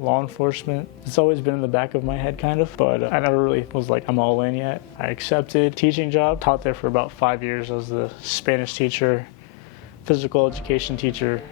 Law enforcement, it's always been in the back of my head kind of, but I never really was like, I'm all in yet. I accepted teaching job, taught there for about 5 years. I was the Spanish teacher, physical education teacher,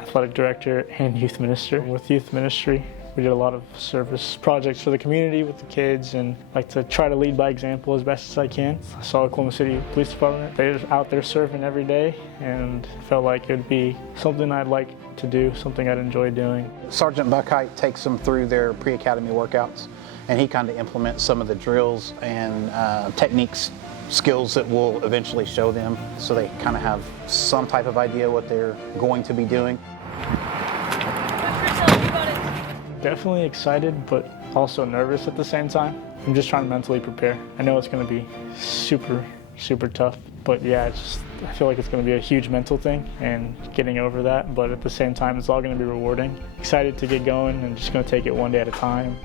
athletic director, and youth minister. With youth ministry, we did a lot of service projects for the community with the kids and like to try to lead by example as best as I can. I saw Oklahoma City Police Department. They're out there serving every day and felt like it would be something I'd like to do, something I'd enjoy doing. Sergeant Buckheit takes them through their pre-academy workouts, and he kind of implements some of the drills and techniques, skills that we'll eventually show them, so they kind of have some type of idea what they're going to be doing. Definitely excited, but also nervous at the same time. I'm just trying to mentally prepare. I know it's going to be super, super tough, but yeah, I feel like it's going to be a huge mental thing and getting over that, but at the same time, it's all going to be rewarding. Excited to get going and just going to take it one day at a time.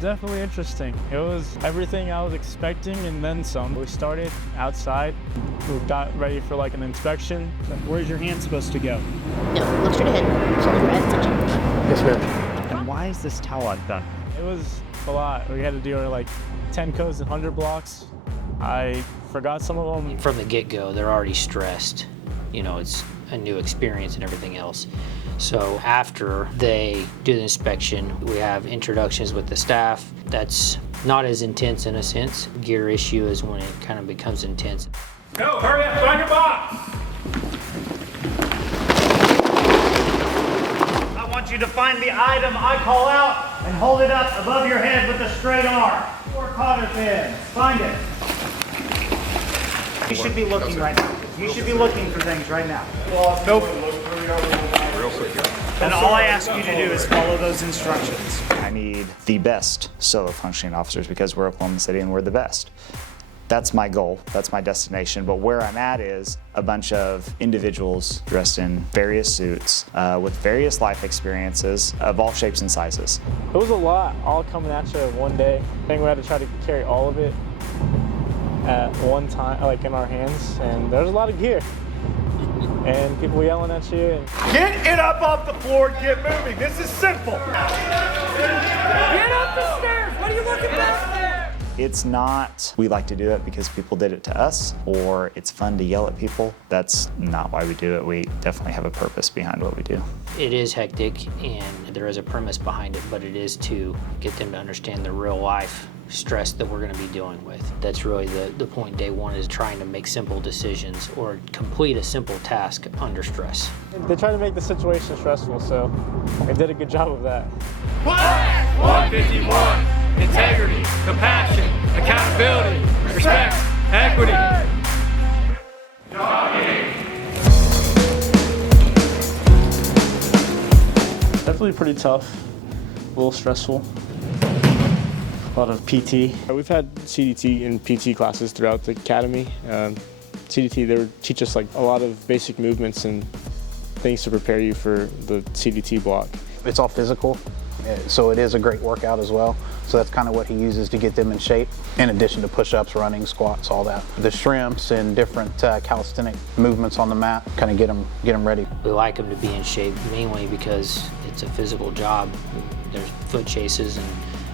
Definitely interesting. It was everything I was expecting and then some. We started outside. We got ready for like an inspection. Where's your hand supposed to go? No, look straight ahead. So right, touch it. Yes, ma'am. And why is this towel done? It was a lot. We had to do like 10 codes and 100 blocks. I forgot some of them. From the get-go, they're already stressed. You know, it's a new experience and everything else. So after they do the inspection, we have introductions with the staff. That's not as intense in a sense. Gear issue is when it kind of becomes intense. No, hurry up, find your box! I want you to find the item I call out and hold it up above your head with a straight arm. 4 cotter pins. Find it. You should be looking right now. You should be looking for things right now. Nope. And all I ask you to do is follow those instructions. I need the best solo functioning officers because we're Oklahoma City and we're the best. That's my goal, that's my destination, but where I'm at is a bunch of individuals dressed in various suits with various life experiences of all shapes and sizes. It was a lot, all coming at you one day. I think we had to try to carry all of it at one time, like in our hands, and there's a lot of gear. And people yelling at you. And Get it up off the floor, get moving. This is simple. Get up the stairs. What are you looking back there? It's not, we like to do it because people did it to us, or it's fun to yell at people. That's not why we do it. We definitely have a purpose behind what we do. It is hectic and there is a premise behind it, but it is to get them to understand the real life stress that we're going to be dealing with. That's really the point day one, is trying to make simple decisions or complete a simple task under stress. they tried to make the situation stressful, so they did a good job of that. 151. Integrity, compassion, accountability, respect, equity. Definitely pretty tough, a little stressful. A lot of PT. We've had CDT and PT classes throughout the academy. CDT, they would teach us like a lot of basic movements and things to prepare you for the CDT block. It's all physical, so it is a great workout as well. So that's kind of what he uses to get them in shape, in addition to push-ups, running, squats, all that. The shrimps and different calisthenic movements on the mat kind of get them ready. We like them to be in shape mainly because it's a physical job. There's foot chases and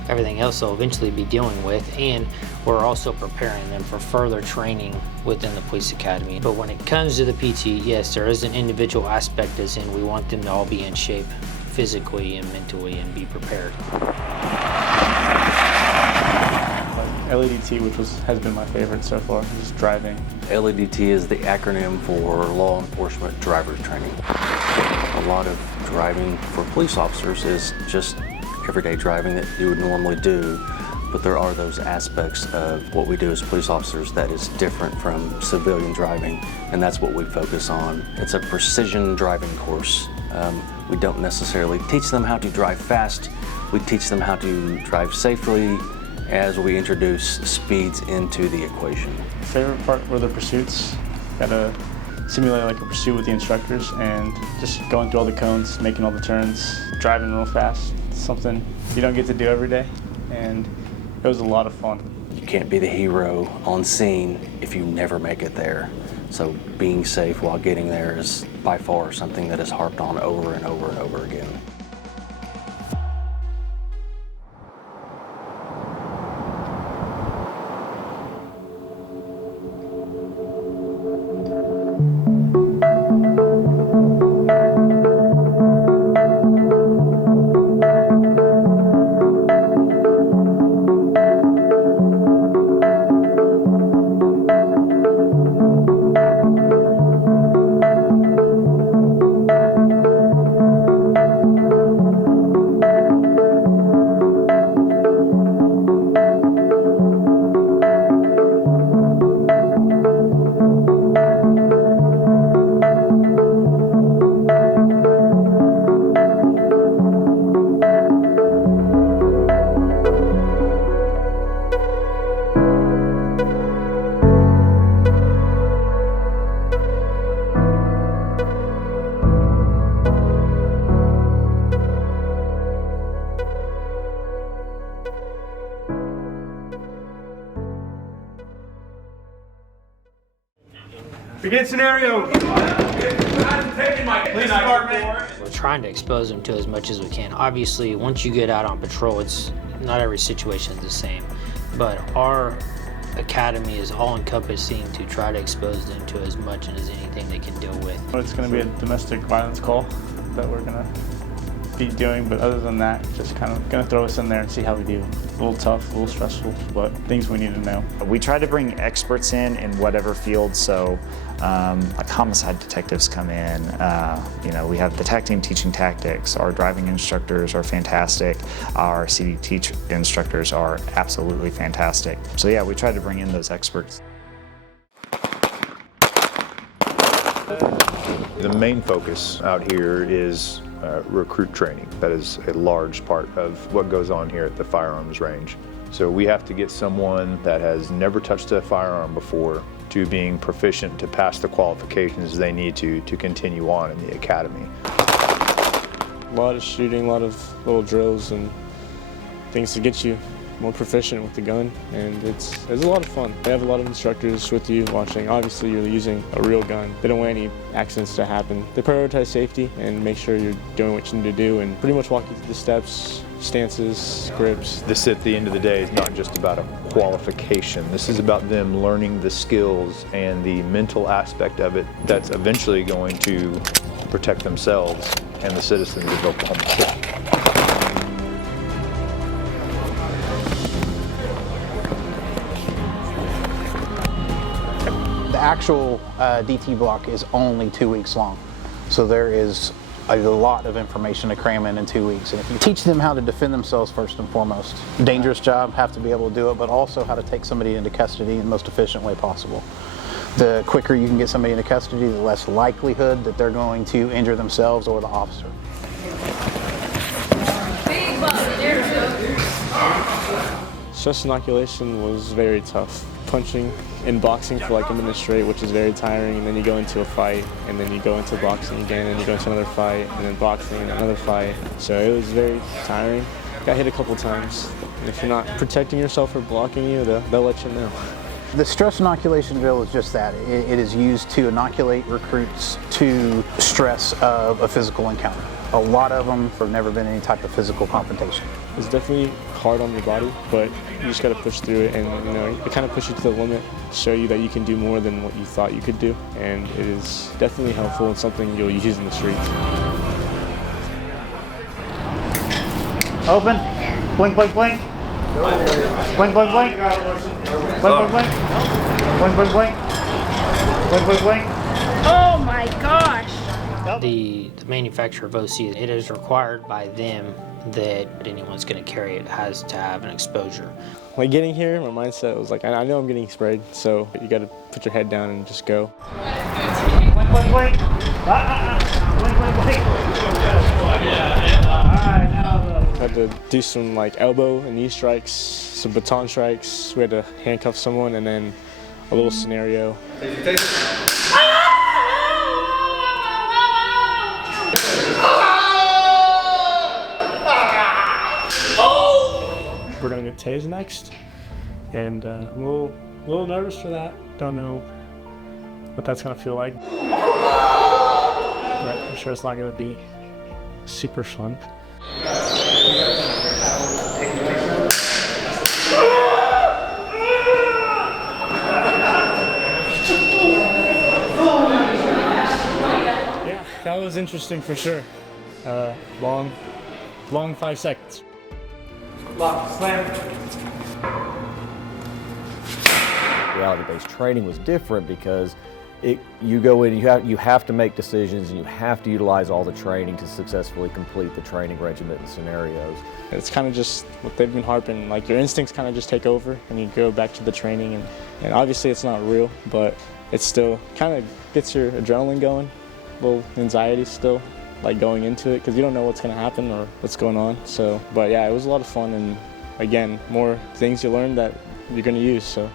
everything else they'll eventually be dealing with, and we're also preparing them for further training within the police academy. But when it comes to the PT, yes, there is an individual aspect, as in we want them to all be in shape physically and mentally and be prepared. LADT, which has been my favorite so far, just driving. LADT is the acronym for Law Enforcement Driver Training. A lot of driving for police officers is just everyday driving that you would normally do, but there are those aspects of what we do as police officers that is different from civilian driving, and that's what we focus on. It's a precision driving course. We don't necessarily teach them how to drive fast, we teach them how to drive safely as we introduce speeds into the equation. Favorite part were the pursuits. Got to simulate like a pursuit with the instructors and just going through all the cones, making all the turns, driving real fast. It's something you don't get to do every day, and it was a lot of fun. You can't be the hero on scene if you never make it there. So being safe while getting there is by far something that is harped on over and over and over again. Begin scenario. Police department. We're trying to expose them to as much as we can. Obviously, once you get out on patrol, it's not every situation is the same, but our academy is all encompassing to try to expose them to as much and as anything they can deal with. It's going to be a domestic violence call that we're going to be doing, but other than that, just kind of going to throw us in there and see how we do. A little tough, a little stressful, but things we need to know. We try to bring experts in whatever field, so like homicide detectives come in, you know, we have the TAC team teaching tactics, our driving instructors are fantastic, our CDT instructors are absolutely fantastic. So yeah, we try to bring in those experts. The main focus out here is recruit training. That is a large part of what goes on here at the firearms range. So we have to get someone that has never touched a firearm before to being proficient to pass the qualifications they need to continue on in the academy. A lot of shooting, a lot of little drills and things to get you more proficient with the gun, and it's a lot of fun. They have a lot of instructors with you watching. Obviously, you're using a real gun. They don't want any accidents to happen. They prioritize safety and make sure you're doing what you need to do and pretty much walk you through the steps, stances, grips. This at the end of the day is not just about a qualification. This is about them learning the skills and the mental aspect of it that's eventually going to protect themselves and the citizens of Oklahoma City. The actual DT block is only 2 weeks long, so there is a lot of information to cram in 2 weeks. And if you teach them how to defend themselves first and foremost, dangerous job, have to be able to do it, but also how to take somebody into custody in the most efficient way possible. The quicker you can get somebody into custody, the less likelihood that they're going to injure themselves or the officer. Stress inoculation was very tough. Punching in boxing for like a minute straight, which is very tiring, and then you go into a fight, and then you go into boxing again, and you go into another fight, and then boxing and another fight. So it was very tiring. Got hit a couple times. And if you're not protecting yourself or blocking you, they'll let you know. The stress inoculation drill is just that. It is used to inoculate recruits to stress of a physical encounter. A lot of them have never been any type of physical confrontation. It's definitely hard on your body, but you just got to push through it, and you know, it kind of pushes you to the limit, show you that you can do more than what you thought you could do, and it is definitely helpful and something you'll use in the streets. Open. Blink, blink, blink. Blink, blink, blink. Blink, blink, blink. Blink, blink, blink. Blink, blink, blink. Oh my gosh! The manufacturer of OC, it is required by them that anyone's going to carry it has to have an exposure. Like getting here, my mindset was like, I know I'm getting sprayed, so you got to put your head down and just go. Blink, blink, blink. Blink, blink, blink. Alright, now Had to do some like elbow and knee strikes, some baton strikes. We had to handcuff someone, and then a little scenario. We're gonna get tased next, and I'm a little nervous for that. Don't know what that's gonna feel like, but I'm sure it's not gonna be super fun. Yeah, that was interesting for sure. Long 5 seconds. Lock, slam. Reality-based training was different because you go in, you have to make decisions, and you have to utilize all the training to successfully complete the training regimen and scenarios. It's kind of just what they've been harping, like your instincts kind of just take over and you go back to the training, and obviously it's not real, but it still kind of gets your adrenaline going, a little anxiety still, like going into it, because you don't know what's going to happen or what's going on. So, but yeah, it was a lot of fun, and again, more things you learn that you're going to use. So.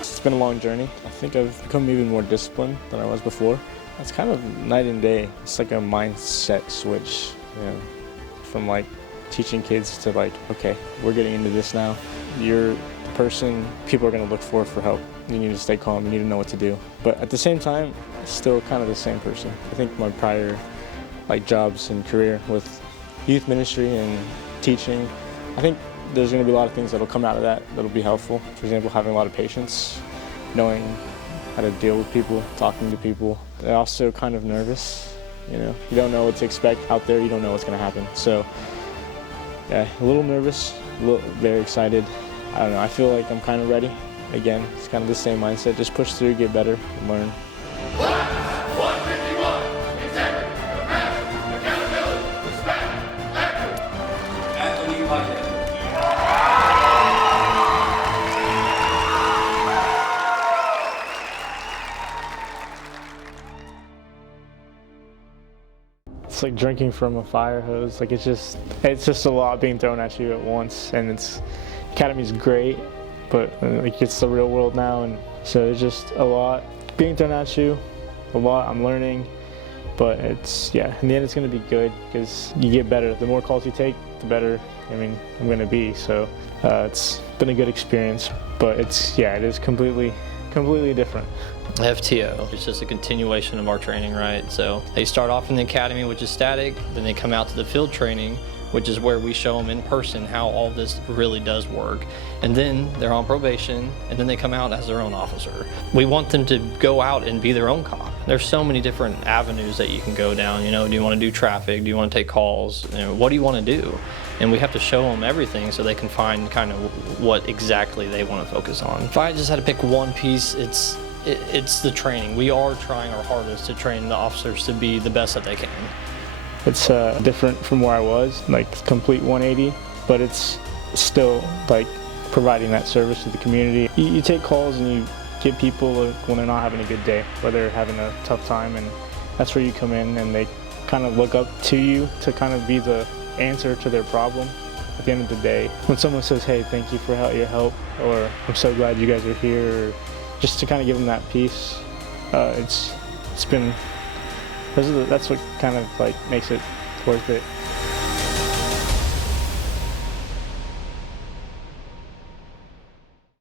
It's been a long journey. I think I've become even more disciplined than I was before. It's kind of night and day. It's like a mindset switch, you know, from like teaching kids to like, okay, we're getting into this now. You're the person people are going to look for help. You need to stay calm. You need to know what to do. But at the same time, still kind of the same person. I think my prior like jobs and career with youth ministry and teaching, I think there's going to be a lot of things that'll come out of that that'll be helpful. For example, having a lot of patience, knowing how to deal with people, talking to people. They're also kind of nervous, you know. You don't know what to expect out there. You don't know what's going to happen. So, yeah, a little nervous, very excited. I don't know. I feel like I'm kind of ready. Again, it's kind of the same mindset. Just push through, get better, and learn. It's like drinking from a fire hose. Like it's just a lot being thrown at you at once, and academy's great, but like it's the real world now, and so there's just a lot being thrown at you, a lot I'm learning, but it's, yeah, in the end it's going to be good because you get better. The more calls you take, the better, I'm going to be. So it's been a good experience, but it is completely different. FTO, it's just a continuation of our training, right? So they start off in the academy, which is static, then they come out to the field training, which is where we show them in person how all this really does work. And then they're on probation, and then they come out as their own officer. We want them to go out and be their own cop. There's so many different avenues that you can go down. You know, do you want to do traffic? Do you want to take calls? You know, what do you want to do? And we have to show them everything so they can find kind of what exactly they want to focus on. If I just had to pick one piece, it's the training. We are trying our hardest to train the officers to be the best that they can. It's different from where I was, like complete 180, but it's still like providing that service to the community. You take calls and you get people when they're not having a good day, or they're having a tough time, and that's where you come in and they kind of look up to you to kind of be the answer to their problem. At the end of the day, when someone says, hey, thank you for your help, or I'm so glad you guys are here, or just to kind of give them that peace, it's been, that's what kind of like makes it worth it.